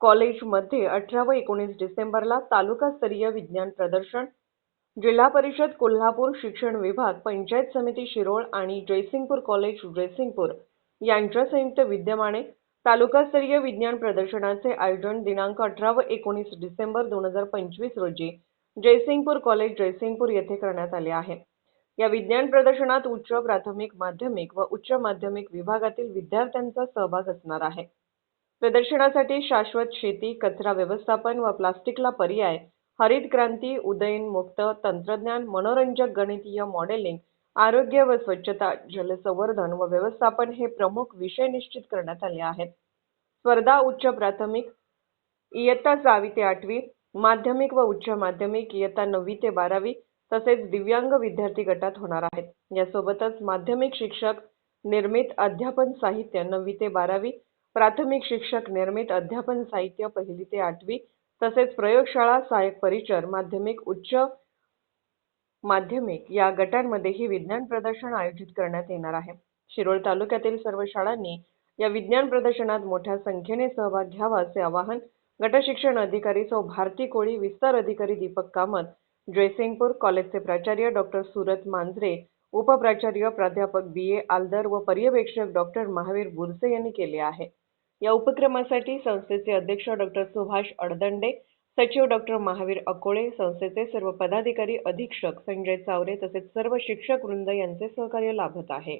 कॉलेजमध्ये अठरा व एकोणीस डिसेंबरला तालुकास्तरीय विज्ञान प्रदर्शन जिल्हा परिषद कोल्हापूर शिक्षण विभाग पंचायत समिती शिरोळ आणि जयसिंगपूर कॉलेज जयसिंगपूर यांच्या संयुक्त विद्यमाने तालुकास्तरीय विज्ञान प्रदर्शनाचे आयोजन दिनांक अठरा व एकोणीस डिसेंबर दोन हजार पंचवीस रोजी जयसिंगपूर कॉलेज जयसिंगपूर येथे करण्यात आले आहे. या विज्ञान प्रदर्शनात उच्च प्राथमिक माध्यमिक व उच्च माध्यमिक विभागातील विद्यार्थ्यांचा सहभाग असणार आहे. प्रदर्शनासाठी शाश्वत शेती कचरा व्यवस्थापन व प्लास्टिकला पर्याय हरित क्रांती उदयनमुक्त तंत्रज्ञान मनोरंजक गणितीय मॉडेलिंग आरोग्य व स्वच्छता जलसंवर्धन व व्यवस्थापन हे प्रमुख विषय निश्चित करण्यात आले आहेत. स्पर्धा उच्च प्राथमिक इयत्ता सहावी ते आठवी माध्यमिक व उच्च माध्यमिक इयत्ता नववी ते बारावी तसेच दिव्यांग विद्यार्थी गटात होणार आहेत. यासोबतच माध्यमिक शिक्षक निर्मित अध्यापन साहित्य नववी ते बारावी प्राथमिक शिक्षक निर्मित अध्यापन साहित्य पहिली ते आठवी तसेच प्रयोगशाळा सहाय्यक परिचर माध्यमिक उच्च माध्यमिक या गटांमध्येही विज्ञान प्रदर्शन आयोजित करण्यात येणार आहे. शिरोळ तालुक्यातील सर्व शाळांनी या विज्ञान प्रदर्शनात मोठ्या संख्येने सहभाग घ्यावा असे आवाहन गटशिक्षण अधिकारी सौ भारती कोळी विस्तार अधिकारी दीपक कामत जयसिंगपूर कॉलेजचे प्राचार्य डॉक्टर सुरत मांजरे उपप्राचार्य प्राध्यापक बी ए आलदर व पर्यवेक्षक डॉक्टर महावीर बुरसे यांनी केले आहे. या उपक्रमासाठी संस्थेचे अध्यक्ष डॉक्टर सुभाष अडदंडे सचिव डॉक्टर महावीर अकोळे संस्थेचे सर्व पदाधिकारी अधीक्षक संजय चावरे तसेच सर्व शिक्षक वृंद यांचे सहकार्य लाभत आहे.